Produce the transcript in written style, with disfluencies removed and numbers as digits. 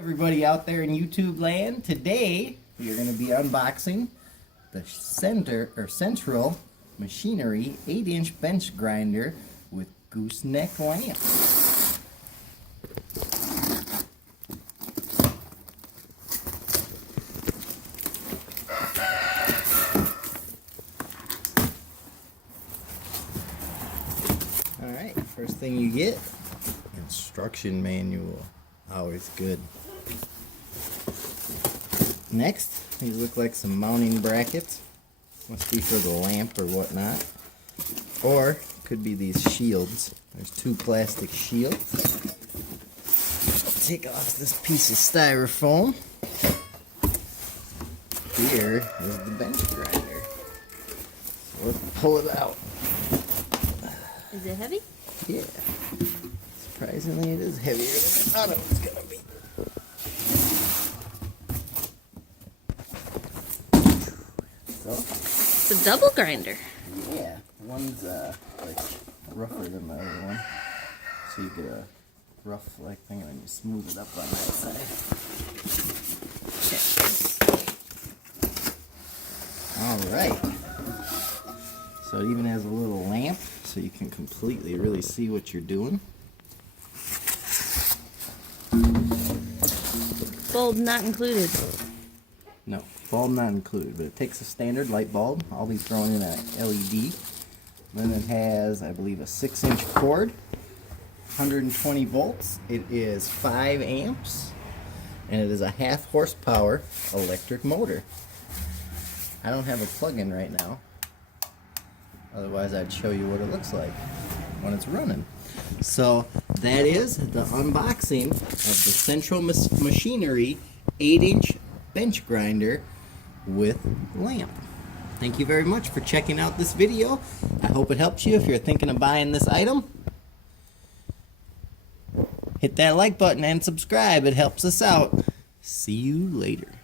Everybody out there in YouTube land, today we are going to be unboxing the Central Machinery 8-inch bench grinder with gooseneck lamp. Alright, first thing you get, instruction manual. Always good. Next, these look like some mounting brackets. Must be for the lamp or whatnot. Or, could be these shields. There's two plastic shields. Take off this piece of styrofoam. Here is the bench grinder. So let's pull it out. Is it heavy? Yeah. Surprisingly, it is heavier than I thought it was going to be. So, It's a double grinder. yeah, one's like rougher than the other one. So you get a rough like thing and then you smooth it up on that side. Alright. So it even has a little lamp so you can completely really see what you're doing. Bulb not included. No, bulb not included, but it takes a standard light bulb. I'll be throwing in a LED. Then it has, I believe, a 6-inch cord, 120 volts. It is 5 amps, and it is a 1/2 horsepower electric motor. I don't have a plug-in right now. Otherwise, I'd show you what it looks like when it's running. So that is the unboxing of the Central Machinery 8-inch bench grinder with lamp. Thank you very much for checking out this video. I hope it helps you if you're thinking of buying this item. Hit that like button and subscribe. It helps us out. See you later.